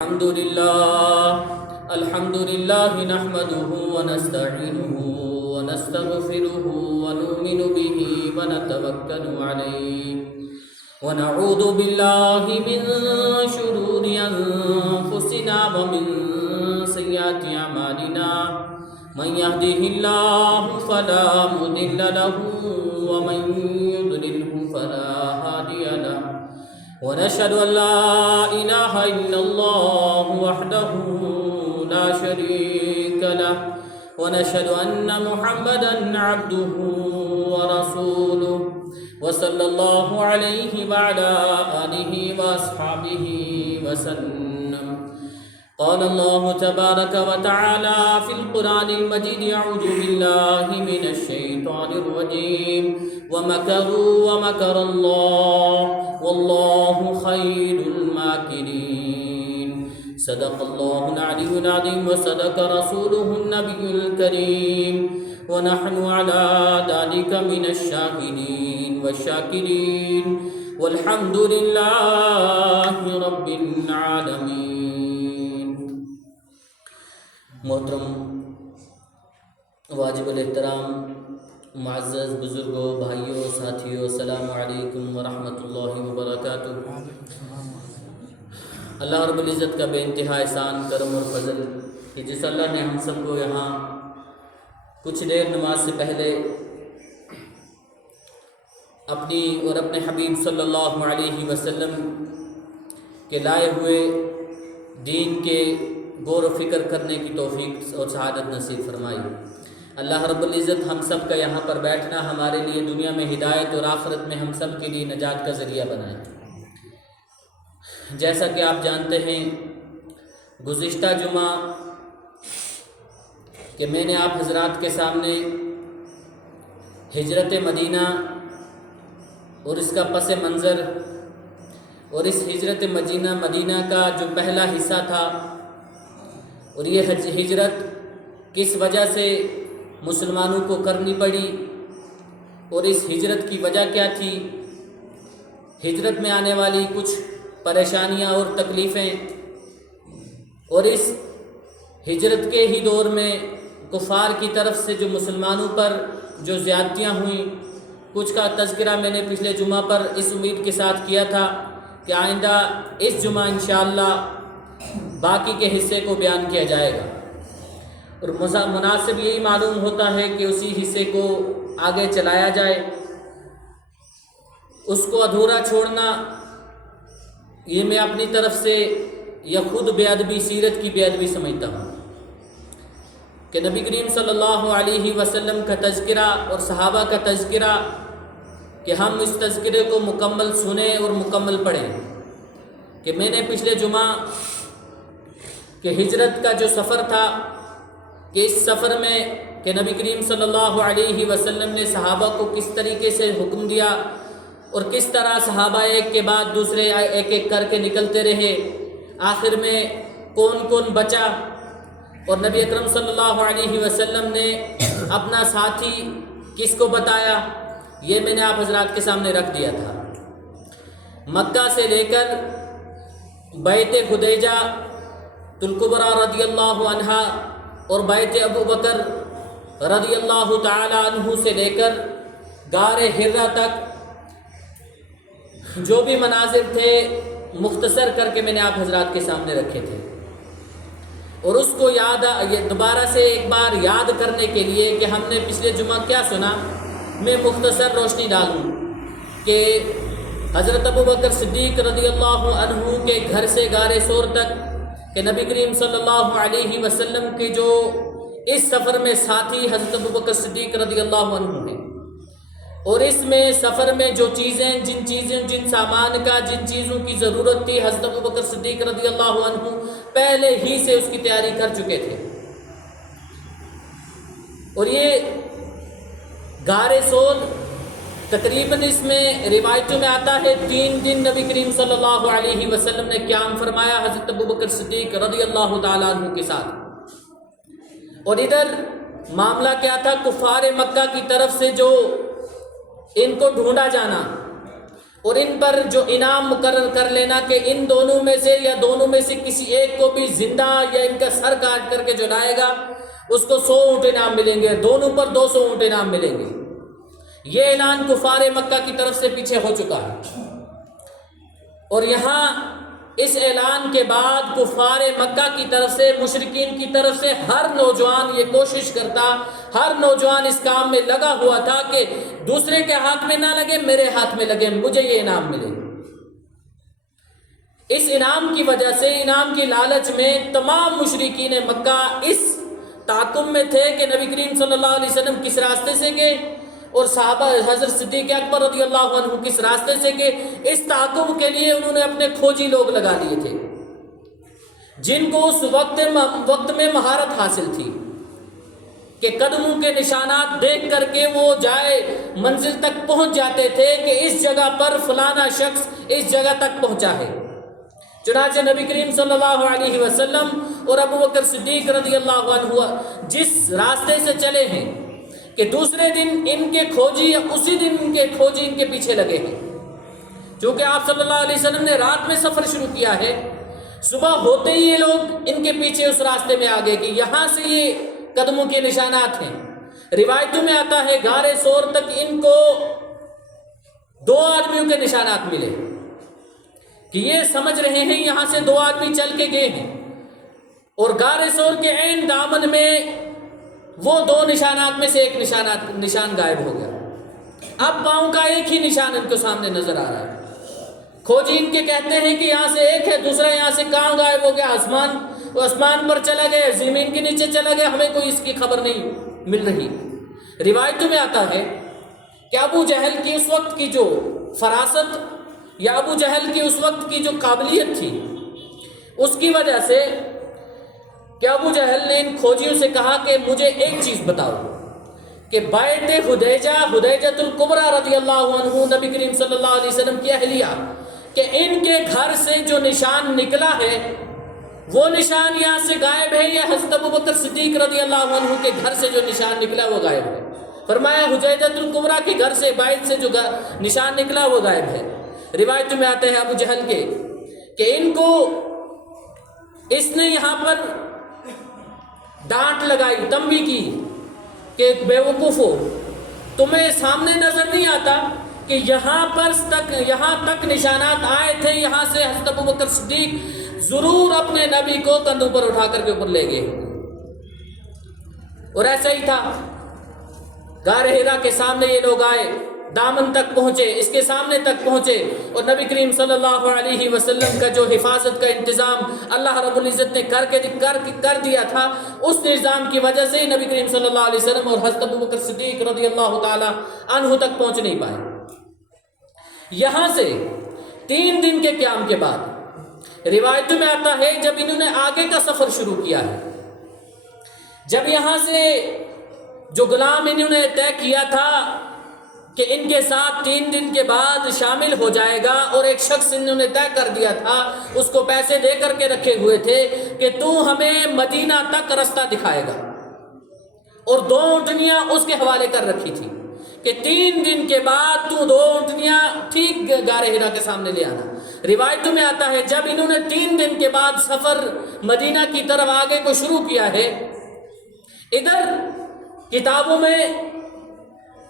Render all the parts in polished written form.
الحمد لله نحمده ونستعينه ونستغفره ونؤمن به ونتوكل عليه ونعوذ بالله من شرور أنفسنا ومن سيئات أعمالنا من يهده الله فلا مضل له ومن يضلله فلا هادي له ونشهد أن لا إله إلا الله وحده لا شريك له ونشهد أن محمدا عبده ورسوله وصلى الله عليه وعلى آله وأصحابه وسلم. قال الله تبارك وتعالى في القرآن المجيد: أعوذ بالله من الشيطان الرجيم ومكروا ومكر الله والله خير الماكرين. صدق الله العلي العظيم وصدق رسوله النبي الكريم ونحن على ذلك من الشاهدين والشاكرين والحمد لله رب العالمين. محترم واجب الاحترام معزز بزرگوں، بھائیوں، ساتھیوں، السلام علیکم ورحمۃ اللہ وبرکاتہ. اللہ رب العزت کا بے انتہا احسان، کرم اور فضل کہ جس اللہ نے ہم سب کو یہاں کچھ دیر نماز سے پہلے اپنی اور اپنے حبیب صلی اللہ علیہ وسلم کے لائے ہوئے دین کے غور و فکر کرنے کی توفیق اور سعادت نصیب فرمائی. اللہ رب العزت ہم سب کا یہاں پر بیٹھنا ہمارے لیے دنیا میں ہدایت اور آخرت میں ہم سب کے لیے نجات کا ذریعہ بنائے. جیسا کہ آپ جانتے ہیں، گزشتہ جمعہ کہ میں نے آپ حضرات کے سامنے ہجرت مدینہ اور اس کا پس منظر اور اس ہجرت مدینہ کا جو پہلا حصہ تھا اور یہ ہجرت کس وجہ سے مسلمانوں کو کرنی پڑی اور اس ہجرت کی وجہ کیا تھی، ہجرت میں آنے والی کچھ پریشانیاں اور تکلیفیں، اور اس ہجرت کے ہی دور میں کفار کی طرف سے جو مسلمانوں پر جو زیادتیاں ہوئیں، کچھ کا تذکرہ میں نے پچھلے جمعہ پر اس امید کے ساتھ کیا تھا کہ آئندہ اس جمعہ انشاءاللہ باقی کے حصے کو بیان کیا جائے گا. اور مناسب یہی معلوم ہوتا ہے کہ اسی حصے کو آگے چلایا جائے. اس کو ادھورا چھوڑنا یہ میں اپنی طرف سے یا خود بے ادبی، سیرت کی بے ادبی سمجھتا ہوں کہ نبی کریم صلی اللہ علیہ وسلم کا تذکرہ اور صحابہ کا تذکرہ کہ ہم اس تذکرے کو مکمل سنیں اور مکمل پڑھیں. کہ میں نے پچھلے جمعہ کہ ہجرت کا جو سفر تھا کہ اس سفر میں کہ نبی کریم صلی اللہ علیہ وسلم نے صحابہ کو کس طریقے سے حکم دیا اور کس طرح صحابہ ایک کے بعد دوسرے ایک ایک کر کے نکلتے رہے، آخر میں کون کون بچا اور نبی اکرم صلی اللہ علیہ وسلم نے اپنا ساتھی کس کو بتایا، یہ میں نے آپ حضرات کے سامنے رکھ دیا تھا. مکہ سے لے کر بیعت خدیجہ الکبریٰ رضی اللہ عنہ اور بیعت ابو بکر رضی اللہ تعالی عنہ سے لے کر غار حرا تک جو بھی مناظر تھے مختصر کر کے میں نے آپ حضرات کے سامنے رکھے تھے. اور اس کو دوبارہ سے ایک بار یاد کرنے کے لیے کہ ہم نے پچھلے جمعہ کیا سنا، میں مختصر روشنی ڈالوں کہ حضرت ابو بکر صدیق رضی اللہ عنہ کے گھر سے غار ثور تک کہ نبی کریم صلی اللہ علیہ وسلم کے جو اس سفر میں ساتھی حضرت ابو بکر صدیق رضی اللہ عنہ ہیں، اور اس میں سفر میں جو چیزیں جن سامان کا جن چیزوں کی ضرورت تھی حضرت ابو بکر صدیق رضی اللہ عنہ پہلے ہی سے اس کی تیاری کر چکے تھے. اور یہ غار ثور تقریباً اس میں روایتوں میں آتا ہے 3 دن نبی کریم صلی اللہ علیہ وسلم نے قیام فرمایا حضرت ابو بکر صدیق رضی اللہ تعالیٰ عنہ کے ساتھ. اور ادھر معاملہ کیا تھا، کفار مکہ کی طرف سے جو ان کو ڈھونڈا جانا اور ان پر جو انعام مقرر کر لینا کہ ان دونوں میں سے یا دونوں میں سے کسی ایک کو بھی زندہ یا ان کا سر کاٹ کر کے جو لائے گا اس کو 100 اونٹ انعام ملیں گے، دونوں پر 200 اونٹ انعام ملیں گے۔ یہ اعلان کفار مکہ کی طرف سے پیچھے ہو چکا ہے، اور یہاں اس اعلان کے بعد کفار مکہ کی طرف سے، مشرکین کی طرف سے ہر نوجوان یہ کوشش کرتا، ہر نوجوان اس کام میں لگا ہوا تھا کہ دوسرے کے ہاتھ میں نہ لگے، میرے ہاتھ میں لگے، مجھے یہ انعام ملے۔ اس انعام کی وجہ سے، انعام کی لالچ میں تمام مشرکین مکہ اس تعاقب میں تھے کہ نبی کریم صلی اللہ علیہ وسلم کس راستے سے گئے اور صحابہ حضرت صدیق اکبر رضی اللہ عنہ کس راستے سے گئے۔ اس تعاقب کے لیے انہوں نے اپنے کھوجی لوگ لگا لیے تھے، جن کو اس وقت میں مہارت حاصل تھی کہ قدموں کے نشانات دیکھ کر کے وہ جائے منزل تک پہنچ جاتے تھے کہ اس جگہ پر فلانا شخص اس جگہ تک پہنچا ہے۔ چنانچہ نبی کریم صلی اللہ علیہ وسلم اور ابو بکر صدیق رضی اللہ عنہ جس راستے سے چلے ہیں کہ دوسرے دن ان کے کھوجی، اسی دن ان کے کھوجی ان کے پیچھے لگے ہیں، چونکہ آپ صلی اللہ علیہ وسلم نے رات میں سفر شروع کیا ہے، صبح ہوتے ہی یہ لوگ ان کے پیچھے اس راستے میں آگے کہ یہاں سے یہ قدموں کے نشانات ہیں۔ روایتوں میں آتا ہے غار ثور تک ان کو 2 آدمیوں کے نشانات ملے کہ یہ سمجھ رہے ہیں یہاں سے 2 آدمی چل کے گئے ہیں، اور غار ثور کے عین دامن میں وہ 2 نشانات میں سے ایک نشان غائب ہو گیا۔ اب پاؤں کا ایک ہی نشان ان کو سامنے نظر آ رہا ہے۔ کھوجی ان کے کہتے ہیں کہ یہاں سے ایک ہے، دوسرا یہاں سے کہاں غائب ہو گیا، آسمان پر چلا گیا، زمین کے نیچے چلا گیا، ہمیں کوئی اس کی خبر نہیں مل رہی۔ روایتوں میں آتا ہے کہ ابو جہل کی اس وقت کی جو فراست یا ابو جہل کی اس وقت کی جو قابلیت تھی، اس کی وجہ سے کہ ابو جہل نے ان کھوجیوں سے کہا کہ مجھے ایک چیز بتاؤ کہ بیعت حدیجۃ الکبریٰ رضی اللہ عنہ نبی کریم صلی اللہ علیہ وسلم کی اہلیہ، کہ ان کے گھر سے جو نشان نکلا ہے وہ نشان یہاں سے غائب ہے یا حضرت ابو بکر صدیق رضی اللہ عنہ کے گھر سے جو نشان نکلا وہ غائب ہے؟ فرمایا حدیجۃ الکبریٰ کے گھر سے، بیعت سے جو نشان نکلا وہ غائب ہے۔ روایت میں آتے ہیں ابو جہل کے کہ ان کو اس نے یہاں پر ڈانٹ لگائی، تنبیہ کی کہ بے وقوفو، تمہیں سامنے نظر نہیں آتا کہ یہاں تک نشانات آئے تھے، یہاں سے حضرت ابو بکر صدیق ضرور اپنے نبی کو کندھوں پر اٹھا کر کے اوپر لے گئے۔ اور ایسا ہی تھا، غار حرا کے سامنے یہ لوگ آئے، دامن تک پہنچے، اس کے سامنے تک پہنچے، اور نبی کریم صلی اللہ علیہ وسلم کا جو حفاظت کا انتظام اللہ رب العزت نے کر دیا تھا، اس نظام کی وجہ سے نبی کریم صلی اللہ علیہ وسلم اور حضرت ابو بکر صدیق رضی اللہ تعالی عنہ تک پہنچ نہیں پائے۔ یہاں سے 3 دن کے قیام کے بعد روایتوں میں آتا ہے جب انہوں نے آگے کا سفر شروع کیا ہے، جب یہاں سے جو غلام انہوں نے طے کیا تھا کہ ان کے ساتھ 3 دن کے بعد شامل ہو جائے گا، اور ایک شخص انہوں نے طے کر دیا تھا، اس کو پیسے دے کر کے رکھے ہوئے تھے کہ تو ہمیں مدینہ تک رستہ دکھائے گا، اور 2 اونٹنیاں اس کے حوالے کر رکھی تھی کہ 3 دن کے بعد تو 2 اونٹنیاں ٹھیک غار حرا کے سامنے لے آنا۔ روایتوں میں آتا ہے جب انہوں نے 3 دن کے بعد سفر مدینہ کی طرف آگے کو شروع کیا ہے، ادھر کتابوں میں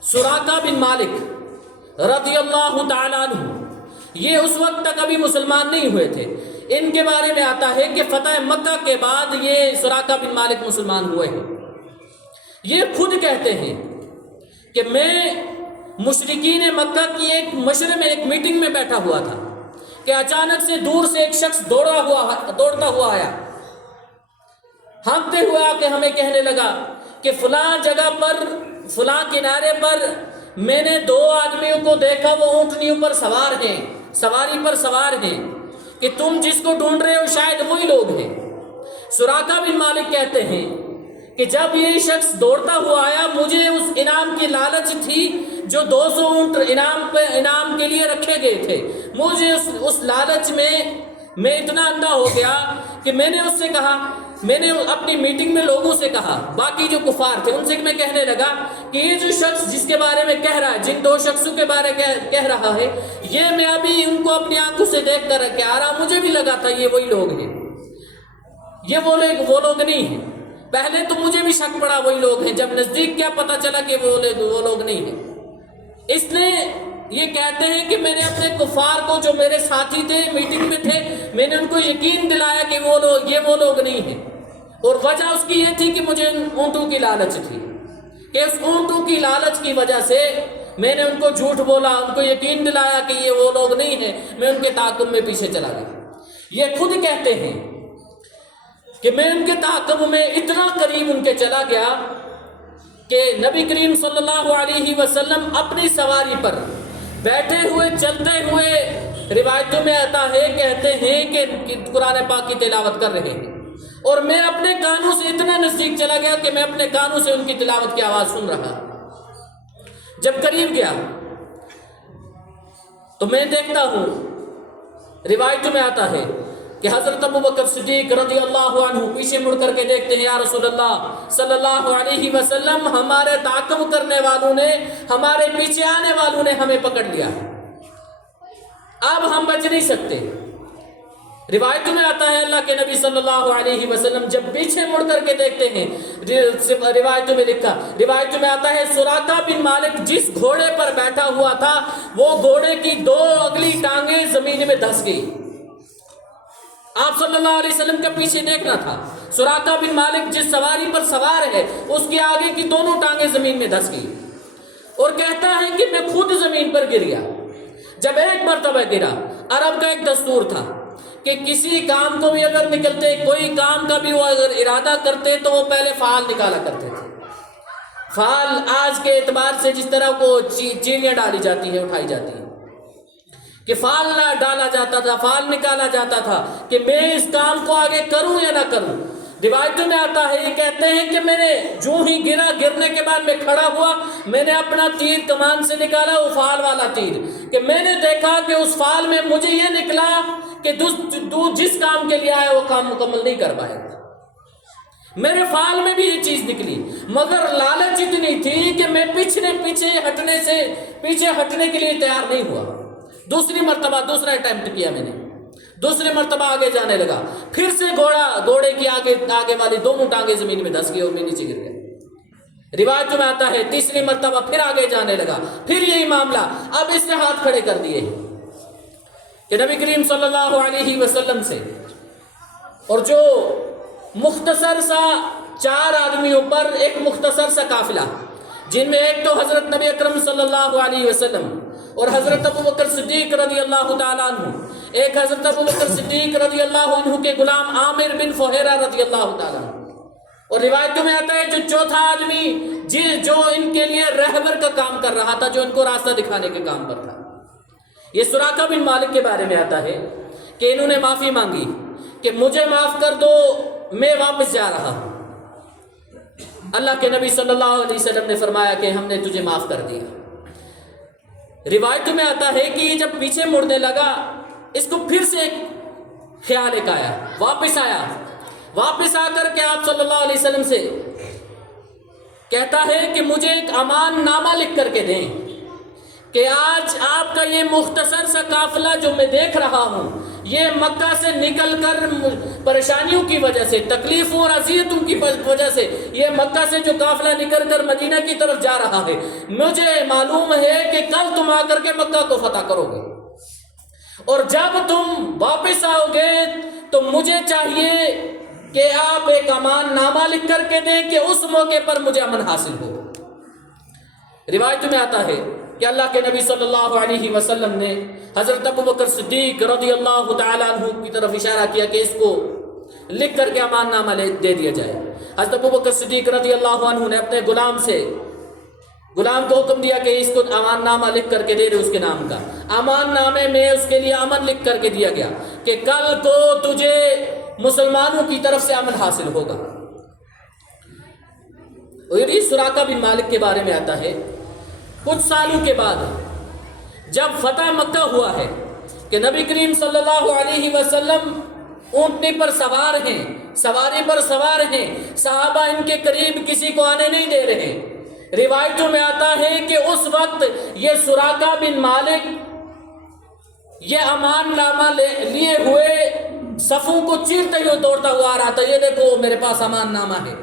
سراقہ بن مالک رضی اللہ تعالیٰ عنہ، یہ اس وقت تک ابھی مسلمان نہیں ہوئے تھے، ان کے بارے میں آتا ہے کہ فتح مکہ کے بعد یہ سراقہ بن مالک مسلمان ہوئے ہیں۔ یہ خود کہتے ہیں کہ میں مشرکین مکہ کی ایک مشرے میں، ایک میٹنگ میں بیٹھا ہوا تھا کہ اچانک سے دور سے ایک شخص دوڑتا ہوا آیا، ہانکتے ہوا کہ ہمیں کہنے لگا کہ فلاں جگہ پر، فلاں کنارے پر میں نے 2 آدمیوں کو دیکھا، وہ اونٹنیوں پر سوار ہیں، سواری پر سوار ہیں، کہ تم جس کو ڈھونڈ رہے ہو شاید وہی لوگ ہیں۔ سراقہ بن مالک کہتے ہیں کہ جب یہ شخص دوڑتا ہوا آیا، مجھے اس انعام کی لالچ تھی جو 200 اونٹ انعام کے لیے رکھے گئے تھے، مجھے اس لالچ میں اتنا اندھا ہو گیا کہ میں نے اس سے کہا، میں نے اپنی میٹنگ میں لوگوں سے کہا، باقی جو کفار تھے ان سے میں کہنے لگا کہ یہ جو شخص جس کے بارے میں کہہ رہا ہے، جن دو شخصوں کے بارے کہہ رہا ہے، یہ میں ابھی ان کو اپنی آنکھوں سے دیکھ کر کے آ رہا، مجھے بھی لگا تھا یہ وہی لوگ ہیں، یہ وہ لوگ نہیں ہیں۔ پہلے تو مجھے بھی شک پڑا وہی لوگ ہیں، جب نزدیک کیا پتہ چلا کہ وہ لوگ نہیں ہیں۔ اس نے یہ کہتے ہیں کہ میں نے اپنے کفار کو جو میرے ساتھی تھے میٹنگ میں تھے، میں نے ان کو یقین دلایا کہ یہ وہ لوگ نہیں ہیں، اور وجہ اس کی یہ تھی کہ مجھے اونٹوں کی لالچ تھی، کہ اس اونٹوں کی لالچ کی وجہ سے میں نے ان کو جھوٹ بولا، ان کو یقین دلایا کہ یہ وہ لوگ نہیں ہیں، میں ان کے تعاقب میں پیچھے چلا گیا۔ یہ خود کہتے ہیں کہ میں ان کے تعاقب میں اتنا قریب ان کے چلا گیا کہ نبی کریم صلی اللہ علیہ وسلم اپنی سواری پر بیٹھے ہوئے چلتے ہوئے، روایتوں میں آتا ہے کہتے ہیں کہ قرآن پاک کی تلاوت کر رہے ہیں، اور میں اپنے کانوں سے اتنا نزدیک چلا گیا کہ میں اپنے کانوں سے ان کی تلاوت کی آواز سن رہا۔ جب قریب گیا تو میں دیکھتا ہوں، روایتوں میں آتا ہے کہ حضرت ابوبکر صدیق رضی اللہ عنہ پیچھے مڑ کر کے دیکھتے ہیں، یا رسول اللہ صلی اللہ علیہ وسلم، ہمارے تعاقب کرنے والوں نے، ہمارے پیچھے آنے والوں نے ہمیں پکڑ لیا، اب ہم بچ نہیں سکتے۔ روایتوں میں آتا ہے اللہ کے نبی صلی اللہ علیہ وسلم جب پیچھے مڑ کر کے دیکھتے ہیں، روایتوں میں لکھا، روایتوں میں آتا ہے سراقہ بن مالک جس گھوڑے پر بیٹھا ہوا تھا، وہ گھوڑے کی دو اگلی ٹانگیں زمین میں دھس گئی۔ آپ صلی اللہ علیہ وسلم کا پیچھے دیکھنا تھا، سراقہ بن مالک جس سواری پر سوار ہے اس کی آگے کی دونوں ٹانگیں زمین میں دھس گئی، اور کہتا ہے کہ میں خود زمین پر گر گیا۔ جب ایک مرتبہ گرا، عرب کا ایک دستور تھا کہ کسی کام کو بھی اگر نکلتے، کوئی کام کا بھی وہ اگر ارادہ کرتے تو وہ پہلے فعال نکالا کرتے تھے۔ فعال آج کے اعتبار سے جس طرح کو چیڑیاں ڈالی جاتی ہیں، اٹھائی جاتی ہیں، کہ فعال نہ ڈالا جاتا تھا، فعال نکالا جاتا تھا کہ میں اس کام کو آگے کروں یا نہ کروں۔ روایتوں میں آتا ہے، یہ کہتے ہیں کہ میں نے جو ہی گرنے کے بعد میں کھڑا ہوا، میں نے اپنا تیر کمان سے نکالا، وہ فعال والا تیر، کہ میں نے دیکھا کہ اس فعال میں مجھے یہ نکلا کہ جس کام کے لیے آیا وہ کام مکمل نہیں کر پائے گا۔ میرے فعال میں بھی یہ چیز نکلی، مگر لالچ اتنی تھی کہ میں پیچھے ہٹنے کے لیے تیار نہیں ہوا۔ دوسری مرتبہ دوسرا اٹیمپٹ کیا میں نے، دوسری مرتبہ آگے جانے لگا، پھر سے گھوڑے کی آگے والی دونوں ٹانگیں زمین میں دھس گئی اور میں نیچے گر گیا۔ روایت میں آتا ہے تیسری مرتبہ پھر آگے جانے لگا، پھر یہی معاملہ، اب اس نے ہاتھ کھڑے کر دیے کہ نبی کریم صلی اللہ علیہ وسلم سے، اور جو مختصر سا 4 آدمیوں پر ایک مختصر سا قافلہ، جن میں ایک تو حضرت نبی اکرم صلی اللہ علیہ وسلم اور حضرت ابوبکر صدیق رضی اللہ تعالیٰ عنہ، ایک حضرت ابوبکر صدیق رضی اللہ عنہ کے غلام عامر بن فہیرہ رضی اللہ تعالیٰ عنہ، اور روایتوں میں آتا ہے جو چوتھا آدمی جو ان کے لیے رہبر کا کام کر رہا تھا، جو ان کو راستہ دکھانے کے کام پر تھا۔ یہ سراقہ بن مالک کے بارے میں آتا ہے کہ انہوں نے معافی مانگی کہ مجھے معاف کر دو، میں واپس جا رہا ہوں۔ اللہ کے نبی صلی اللہ علیہ وسلم نے فرمایا کہ ہم نے تجھے معاف کر دیا۔ روایتوں میں آتا ہے کہ یہ جب پیچھے مڑنے لگا، اس کو پھر سے ایک خیال ایک آیا، واپس آ کر کے آپ صلی اللہ علیہ وسلم سے کہتا ہے کہ مجھے ایک امان نامہ لکھ کر کے دیں کہ آج آپ کا یہ مختصر سا قافلہ جو میں دیکھ رہا ہوں، یہ مکہ سے نکل کر پریشانیوں کی وجہ سے، تکلیفوں اور اذیتوں کی وجہ سے یہ مکہ سے جو قافلہ نکل کر مدینہ کی طرف جا رہا ہے، مجھے معلوم ہے کہ کل تم آ کر کے مکہ کو فتح کرو گے، اور جب تم واپس آؤ گے تو مجھے چاہیے کہ آپ ایک امان نامہ لکھ کر کے دیں کہ اس موقع پر مجھے امن حاصل ہو۔ روایت میں آتا ہے کہ اللہ کے نبی صلی اللہ علیہ وسلم نے حضرت ابوبکر صدیق رضی اللہ تعالیٰ عنہ کی طرف اشارہ کیا کہ اس کو لکھ کر کے امان نامہ دے دیا جائے۔ حضرت ابوبکر صدیق رضی اللہ عنہ نے اپنے غلام کو حکم دیا کہ اس کو امان نامہ لکھ کر کے دے دے، اس کے نام کا امان نامے میں اس کے لیے امن لکھ کر کے دیا گیا کہ کل کو تجھے مسلمانوں کی طرف سے امن حاصل ہوگا۔ اور اس سراقہ بن مالک کے بارے میں آتا ہے کچھ سالوں کے بعد جب فتح مکہ ہوا ہے کہ نبی کریم صلی اللہ علیہ وسلم اونٹنی پر سوار ہیں، سواری پر سوار ہیں، صحابہ ان کے قریب کسی کو آنے نہیں دے رہے۔ روایتوں میں آتا ہے کہ اس وقت یہ سراقہ بن مالک یہ امان نامہ لیے ہوئے صفوں کو چیرتے ہوئے دوڑتا ہوا آ رہا تھا، یہ دیکھو میرے پاس امان نامہ ہے،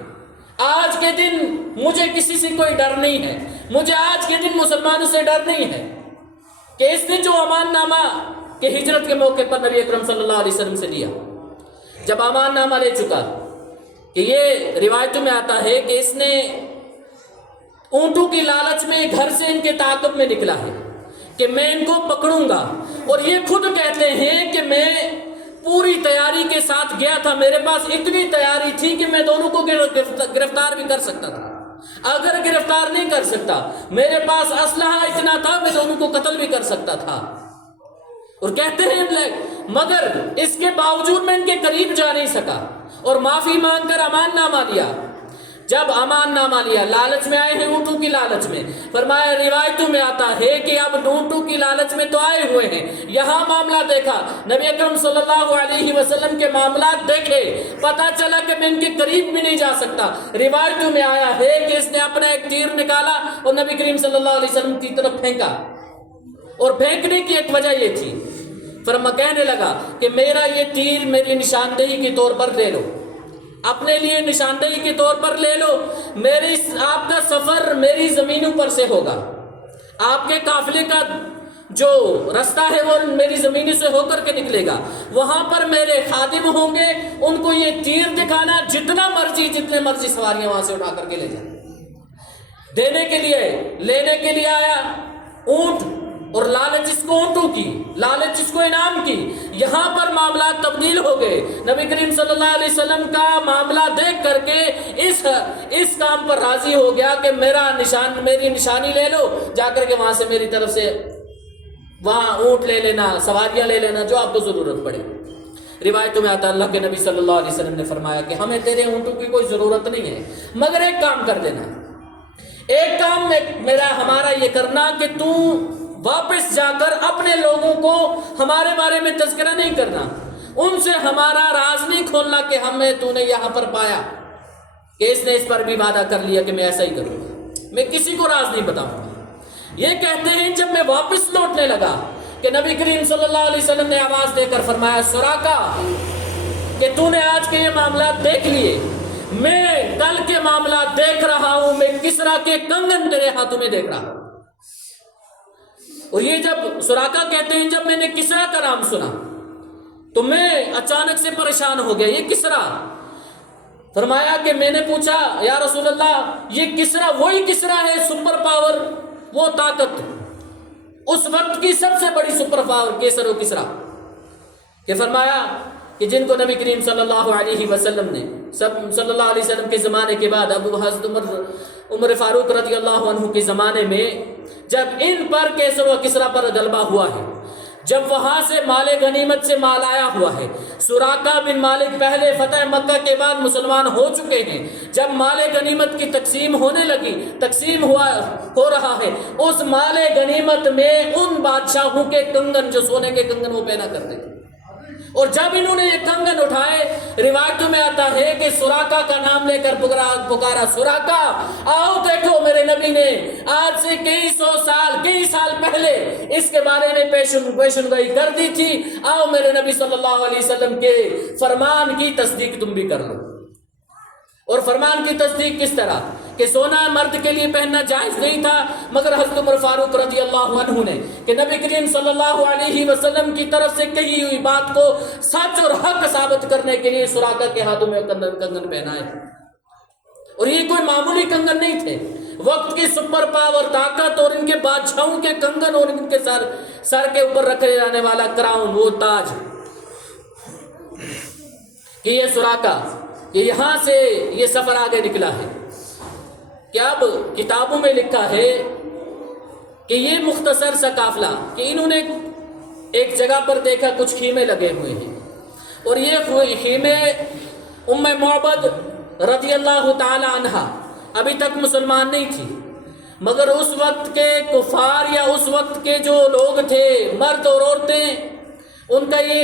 آج کے دن مجھے کسی سے کوئی ڈر نہیں ہے، مجھے آج کے دن مسلمانوں سے ڈر نہیں ہے۔ کہ اس نے جو امان نامہ کہ ہجرت کے موقع پر نبی اکرم صلی اللہ علیہ وسلم سے لیا، جب امان نامہ لے چکا، کہ یہ روایتوں میں آتا ہے کہ اس نے اونٹوں کی لالچ میں گھر سے ان کے تعاقب میں نکلا ہے کہ میں ان کو پکڑوں گا، اور یہ خود کہتے ہیں کہ میں پوری تیاری کے ساتھ گیا تھا، میرے پاس اتنی تیاری تھی کہ میں دونوں کو گرفتار بھی کر سکتا تھا، اگر گرفتار نہیں کر سکتا میرے پاس اسلحہ اتنا تھا میں دونوں کو قتل بھی کر سکتا تھا۔ اور کہتے ہیں مگر اس کے باوجود میں ان کے قریب جا نہیں سکا اور معافی مانگ کر امان نامہ لیا۔ جب امان نامہ لیا، لالچ میں آئے ہیں اونٹوں کی لالچ میں، فرمایا روایتوں میں آتا ہے کہ اب اونٹوں کی لالچ میں تو آئے ہوئے ہیں، یہاں معاملہ دیکھا، نبی اکرم صلی اللہ علیہ وسلم کے معاملات دیکھے، پتا چلا کہ میں ان کے قریب بھی نہیں جا سکتا۔ روایتوں میں آیا ہے کہ اس نے اپنا ایک تیر نکالا اور نبی کریم صلی اللہ علیہ وسلم کی طرف پھینکا، اور پھینکنے کی ایک وجہ یہ تھی، فرما کہنے لگا کہ میرا یہ تیر میری نشاندہی کے طور پر لے لو، اپنے لیے نشاندہی کے طور پر لے لو، آپ کا سفر میری زمینوں پر سے ہوگا، آپ کے قافلے کا جو رستہ ہے وہ میری زمینوں سے ہو کر کے نکلے گا، وہاں پر میرے خادم ہوں گے، ان کو یہ تیر دکھانا، جتنے مرضی سواریاں وہاں سے اٹھا کر کے لے جائیں۔ دینے کے لیے لینے کے لیے آیا اونٹ، اور لالچ اس کو اونٹوں کی، لالچ اس کو انعام کی، یہاں پر معاملات تبدیل ہو گئے۔ نبی کریم صلی اللہ علیہ وسلم کا معاملہ دیکھ کر کے اس کام پر راضی ہو گیا کہ میری نشانی لے لو، جا کر کے وہاں سے میری طرف سے وہاں اونٹ لے لینا، سواریاں لے لینا، جو آپ کو ضرورت پڑے۔ روایتوں میں آتا اللہ کے نبی صلی اللہ علیہ وسلم نے فرمایا کہ ہمیں تیرے اونٹوں کی کوئی ضرورت نہیں ہے، مگر ایک کام کر دینا، ایک کام ہمارا یہ کرنا کہ تو واپس جا کر اپنے لوگوں کو ہمارے بارے میں تذکرہ نہیں کرنا، ان سے ہمارا راز نہیں کھولنا کہ ہمیں تو نے یہاں پر پایا، کہ اس نے اس پر بھی وعدہ کر لیا کہ میں ایسا ہی کروں گا، میں کسی کو راز نہیں بتاؤں گا۔ یہ کہتے ہیں جب میں واپس لوٹنے لگا کہ نبی کریم صلی اللہ علیہ وسلم نے آواز دے کر فرمایا سراقہ کہ تو نے آج کے یہ معاملات دیکھ لیے، میں کل کے معاملات دیکھ رہا ہوں، میں کسرا کے کنگن تیرے ہاتھوں میں دیکھ رہا ہوں۔ اور یہ جب سراقہ کہتے ہیں جب میں نے کسرا کا نام سنا تو میں اچانک سے پریشان ہو گیا، یہ کسرا، فرمایا کہ میں نے پوچھا یا رسول اللہ یہ کسرا وہی کسرا ہے سپر پاور، وہ طاقت، اس وقت کی سب سے بڑی سپر پاور کیسر و کسرا، کہ فرمایا کہ جن کو نبی کریم صلی اللہ علیہ وسلم نے صلی اللہ علیہ وسلم کے زمانے کے بعد ابو حضرت عمر فاروق رضی اللہ عنہ کے زمانے میں جب ان پر کیسر و کسرا پر غلبہ ہوا ہے، جب وہاں سے مال غنیمت سے مال آیا ہوا ہے، سراقہ بن مالک پہلے فتح مکہ کے بعد مسلمان ہو چکے ہیں، جب مال غنیمت کی تقسیم ہونے لگی، تقسیم ہو رہا ہے، اس مال غنیمت میں ان بادشاہوں کے کنگن جو سونے کے کنگن وہ پہنا کرتے تھے، اور جب انہوں نے یہ کنگن اٹھائے، روایتوں میں آتا ہے کہ سراقہ کا نام لے کر پکارا سراقہ آؤ دیکھو میرے نبی نے آج سے کئی سال پہلے اس کے بارے میں پیشن گوئی کر دی تھی، آؤ میرے نبی صلی اللہ علیہ وسلم کے فرمان کی تصدیق تم بھی کر لو۔ اور فرمان کی تصدیق کس طرح کہ سونا مرد کے لیے پہننا جائز نہیں تھا، مگر حضرت عمر فاروق رضی اللہ عنہ نے کہ نبی کریم صلی اللہ علیہ وسلم کی طرف سے کہی ہوئی بات کو سچ اور حق ثابت کرنے کے لیے سراقہ کے ہاتھوں میں کنگن پہنائے، اور یہ کوئی معمولی کنگن نہیں تھے، وقت کی سپر پاور طاقت اور ان کے بادشاہوں کے کنگن اور ان کے سر کے اوپر رکھے جانے والا کراؤن، وہ تاج، کہ یہ سراقہ کہ یہاں سے یہ سفر آگے نکلا ہے، کہ اب کتابوں میں لکھا ہے کہ یہ مختصر سا قافلہ کہ انہوں نے ایک جگہ پر دیکھا کچھ خیمے لگے ہوئے ہیں، اور یہ خیمے ام معبد رضی اللہ تعالی عنہ ابھی تک مسلمان نہیں تھی، مگر اس وقت کے کفار یا اس وقت کے جو لوگ تھے مرد اور عورتیں، ان کا یہ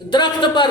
درخت پر,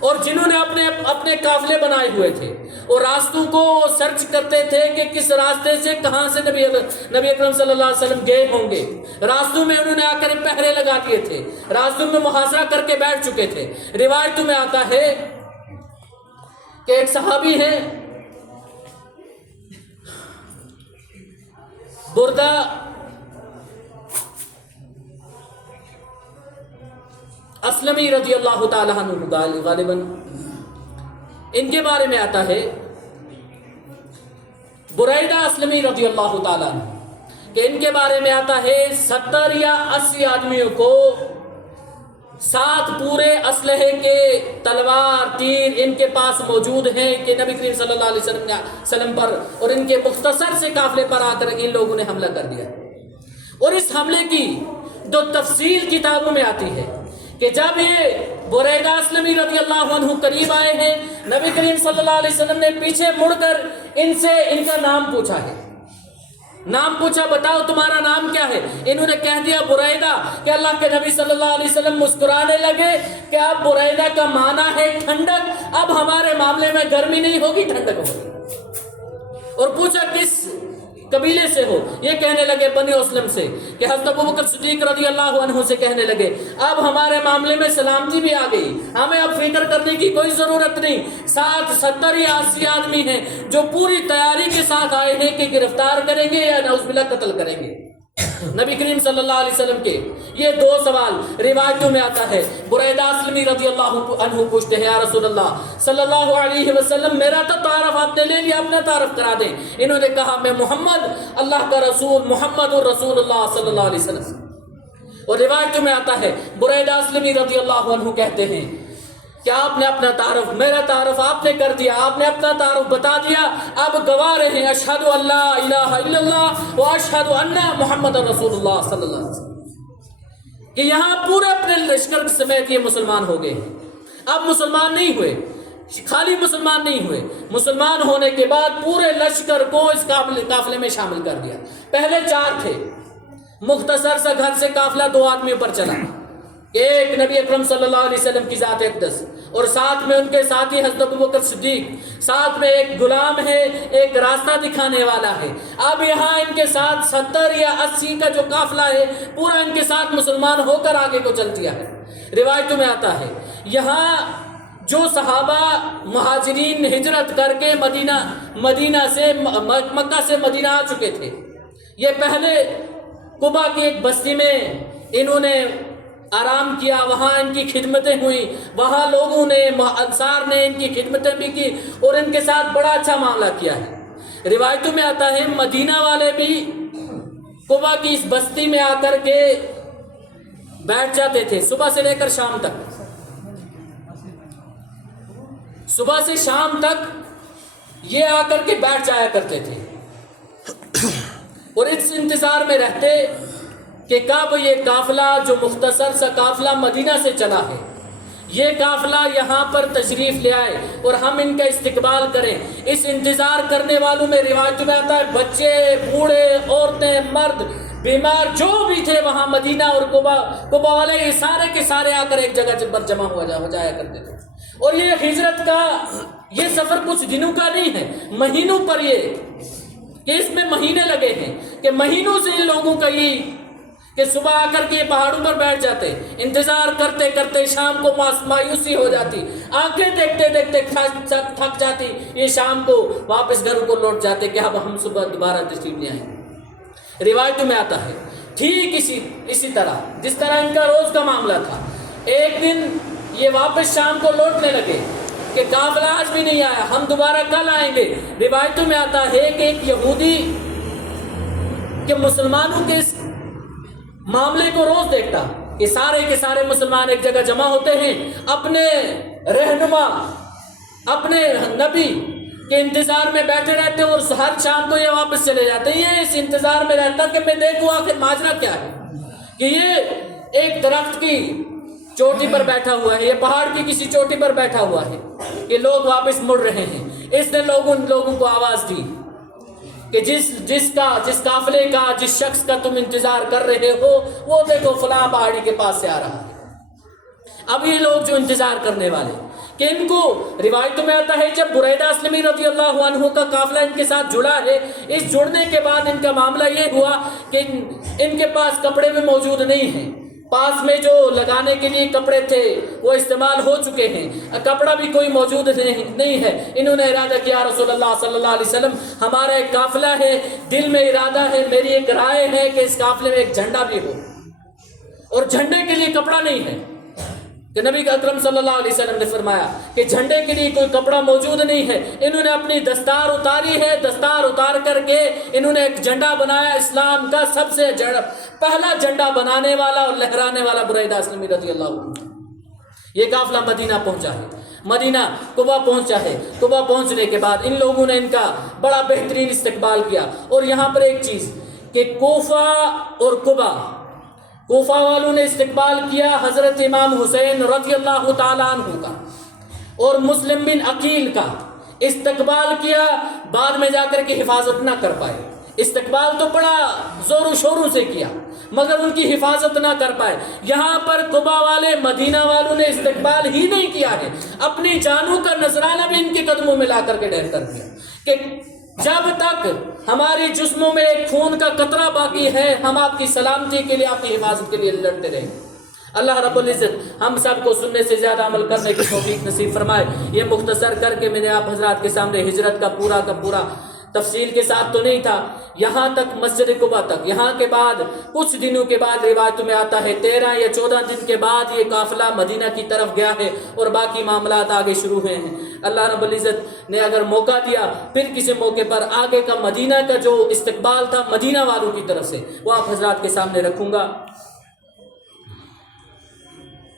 اور جنہوں نے اپنے اپنے قافلے بنائے ہوئے تھے اور راستوں کو سرچ کرتے تھے کہ کس راستے سے کہاں سے نبی اکرم صلی اللہ علیہ وسلم گئے ہوں گے. راستوں میں انہوں نے آ کر پہرے لگا دیے تھے, راستوں میں محاصرہ کر کے بیٹھ چکے تھے. روایتوں میں آتا ہے کہ ایک صحابی ہیں بردہ اسلمی رضی اللہ تعالیٰ عنہ, غالباً ان کے بارے میں آتا ہے بریدہ اسلمی رضی اللہ تعالیٰ عنہ کہ ان کے بارے میں آتا ہے 70 یا 80 آدمیوں کو 7 پورے اسلحے کے تلوار تیر ان کے پاس موجود ہیں کہ نبی کریم صلی اللہ علیہ وسلم پر اور ان کے مختصر سے قافلے پر آ کر ان لوگوں نے حملہ کر دیا. اور اس حملے کی جو تفصیل کتابوں میں آتی ہے کہ جب یہ بریدہ اسلمی رضی اللہ عنہ قریب آئے ہیں, نبی کریم صلی اللہ علیہ وسلم نے پیچھے مڑ کر ان سے ان کا نام پوچھا ہے. نام پوچھا, بتاؤ تمہارا نام کیا ہے؟ انہوں نے کہہ دیا بریدہ. کہ اللہ کے نبی صلی اللہ علیہ وسلم مسکرانے لگے کہ اب بریدہ کا معنی ہے ٹھنڈک, اب ہمارے معاملے میں گرمی نہیں ہوگی, ٹھنڈک ہوگی. اور پوچھا کس قبیلے سے ہو؟ یہ کہنے لگے بنی اسلم سے. کہ حضرت ابوبکر صدیق رضی اللہ عنہ سے کہنے لگے اب ہمارے معاملے میں سلامتی بھی آ گئی, ہمیں اب فکر کرنے کی کوئی ضرورت نہیں. 70 یا 80 آدمی ہیں جو پوری تیاری کے ساتھ آئے ہیں کہ گرفتار کریں گے یا نعوذ باللہ قتل کریں گے. نبی کریم صلی اللہ علیہ وسلم کے یہ 2 سوال روایتوں میں آتا ہے. بریدہ اسلمی رضی اللہ عنہ پوچھتے ہیں یا رسول اللہ صلی اللہ علیہ وسلم میرا تو تعارف آپ نے لے لیا, اپنا تعارف کرا دیں. انہوں نے کہا میں محمد, اللہ کا رسول محمد الرسول اللہ صلی اللہ علیہ وسلم. اور روایتوں میں آتا ہے بریدہ اسلمی رضی اللہ عنہ کہتے ہیں کہ آپ نے اپنا تعارف, میرا تعارف آپ نے کر دیا, آپ نے اپنا تعارف بتا دیا, اب گواہ رہے اشہد ان لا الہ الا اللہ و اشہد ان محمد رسول اللہ صلی اللہ علیہ وسلم. کہ یہاں پورے اپنے لشکر سمیت یہ مسلمان ہو گئے. اب مسلمان نہیں ہوئے, خالی مسلمان نہیں ہوئے, مسلمان ہونے کے بعد پورے لشکر کو اس قافلے میں شامل کر دیا. پہلے 4 تھے, مختصر سا گھر سے قافلہ 2 آدمیوں پر چلا. ایک نبی اکرم صلی اللہ علیہ وسلم کی ذات اقدس اور ساتھ میں ان کے ساتھی حضرت ابوبکر صدیق, ساتھ میں ایک غلام ہے, ایک راستہ دکھانے والا ہے. اب یہاں ان کے ساتھ 70 یا 80 کا جو قافلہ ہے پورا ان کے ساتھ مسلمان ہو کر آگے کو چل دیا ہے. روایتوں میں آتا ہے یہاں جو صحابہ مہاجرین ہجرت کر کے مدینہ سے مکہ سے مدینہ آ چکے تھے, یہ پہلے قبا کی ایک بستی میں انہوں نے آرام کیا, وہاں ان کی خدمتیں ہوئیں, وہاں لوگوں نے انصار نے ان کی خدمتیں بھی کی اور ان کے ساتھ بڑا اچھا معاملہ کیا ہے. روایتوں میں آتا ہے مدینہ والے بھی قبا کی اس بستی میں آ کر کے بیٹھ جاتے تھے صبح سے لے کر شام تک. صبح سے شام تک یہ آ کر کے بیٹھ جایا کرتے تھے اور اس انتظار میں رہتے کہ کب یہ قافلہ جو مختصر سا قافلہ مدینہ سے چلا ہے یہ قافلہ یہاں پر تشریف لے آئے اور ہم ان کا استقبال کریں. اس انتظار کرنے والوں میں روایت میں آتا ہے بچے, بوڑھے, عورتیں, مرد, بیمار جو بھی تھے وہاں مدینہ اور قبا والے یہ سارے کے سارے آ کر ایک جگہ پر جمع ہو جایا کرتے تھے. اور یہ ہجرت کا یہ سفر کچھ دنوں کا نہیں ہے, مہینوں پر یہ کہ اس میں مہینے لگے ہیں کہ مہینوں سے ان لوگوں کا یہ کہ صبح آ کر کے پہاڑوں پر بیٹھ جاتے, انتظار کرتے کرتے شام کو مایوسی ہو جاتی, آنکھیں دیکھتے دیکھتے تھک جاتی, یہ شام کو واپس گھروں کو لوٹ جاتے کہ اب ہم صبح دوبارہ تشریف لے آئیں. روایتوں میں آتا ہے ٹھیک اسی طرح جس طرح ان کا روز کا معاملہ تھا, ایک دن یہ واپس شام کو لوٹنے لگے کہ قافلہ آج بھی نہیں آیا, ہم دوبارہ کل آئیں گے. روایتوں میں آتا ہے کہ ایک یہودی کہ مسلمانوں کے اس معاملے کو روز دیکھتا کہ سارے کے سارے مسلمان ایک جگہ جمع ہوتے ہیں, اپنے رہنما اپنے نبی کے انتظار میں بیٹھے رہتے اور ہر شام کو یہ واپس چلے جاتے. یہ اس انتظار میں رہتا کہ میں دیکھوں آخر ماجرا کیا ہے, کہ یہ ایک درخت کی چوٹی پر بیٹھا ہوا ہے, یہ پہاڑ کی کسی چوٹی پر بیٹھا ہوا ہے کہ لوگ واپس مڑ رہے ہیں. اس نے لوگوں کو آواز دی کہ جس قافلے کا جس شخص کا تم انتظار کر رہے ہو وہ دیکھو فلاں پہاڑی کے پاس سے آ رہا ہے. اب یہ لوگ جو انتظار کرنے والے کہ ان کو روایتوں میں آتا ہے جب بریدہ اسلمی رضی اللہ عنہ کا قافلہ ان کے ساتھ جڑا ہے، اس جڑنے کے بعد ان کا معاملہ یہ ہوا کہ ان کے پاس کپڑے بھی موجود نہیں ہیں، پاس میں جو لگانے کے لیے کپڑے تھے وہ استعمال ہو چکے ہیں، کپڑا بھی کوئی موجود نہیں ہے۔ انہوں نے ارادہ کیا رسول اللہ صلی اللہ علیہ وسلم ہمارا ایک قافلہ ہے، دل میں ارادہ ہے، میری ایک رائے ہے کہ اس قافلے میں ایک جھنڈا بھی ہو، اور جھنڈے کے لیے کپڑا نہیں ہے، کہ نبی اکرم صلی اللہ علیہ وسلم نے فرمایا کہ جھنڈے کے لیے کوئی کپڑا موجود نہیں ہے۔ انہوں نے اپنی دستار اتاری ہے، دستار اتار کر کے انہوں نے ایک جھنڈا بنایا، اسلام کا سب سے پہلا جھنڈا بنانے والا اور لہرانے والا بریدہ اسلمی رضی اللہ عنہ۔ یہ قافلہ مدینہ پہنچا ہے، مدینہ قبا پہنچا ہے۔ قبا پہنچنے کے بعد ان لوگوں نے ان کا بڑا بہترین استقبال کیا، اور یہاں پر ایک چیز کہ کوفہ اور قبا، کوفہ والوں نے استقبال کیا حضرت امام حسین رضی اللہ تعالیٰ عنہ کا، اور مسلم بن عقیل کا استقبال کیا، بعد میں جا کر کے حفاظت نہ کر پائے۔ استقبال تو بڑا زور و شوروں سے کیا مگر ان کی حفاظت نہ کر پائے۔ یہاں پر قبا والے، مدینہ والوں نے استقبال ہی نہیں کیا ہے، اپنی جانوں کا نذرانہ بھی ان کے قدموں میں لا کر کے ڈھیر کر دیا کہ جب تک ہماری جسموں میں ایک خون کا قطرہ باقی ہے ہم آپ کی سلامتی کے لیے، آپ کی حفاظت کے لیے لڑتے رہیں۔ اللہ رب العزت ہم سب کو سننے سے زیادہ عمل کرنے کی توفیق نصیب فرمائے۔ یہ مختصر کر کے میں نے آپ حضرات کے سامنے ہجرت کا پورا تفصیل کے ساتھ تو نہیں تھا، یہاں تک مسجد قبا تک، یہاں کے بعد کچھ دنوں کے بعد روایتوں میں آتا ہے 13 یا 14 دن کے بعد یہ قافلہ مدینہ کی طرف گیا ہے، اور باقی معاملات آگے شروع ہوئے ہیں۔ اللہ رب العزت نے اگر موقع دیا پھر کسی موقع پر آگے کا مدینہ کا جو استقبال تھا مدینہ والوں کی طرف سے وہ آپ حضرات کے سامنے رکھوں گا۔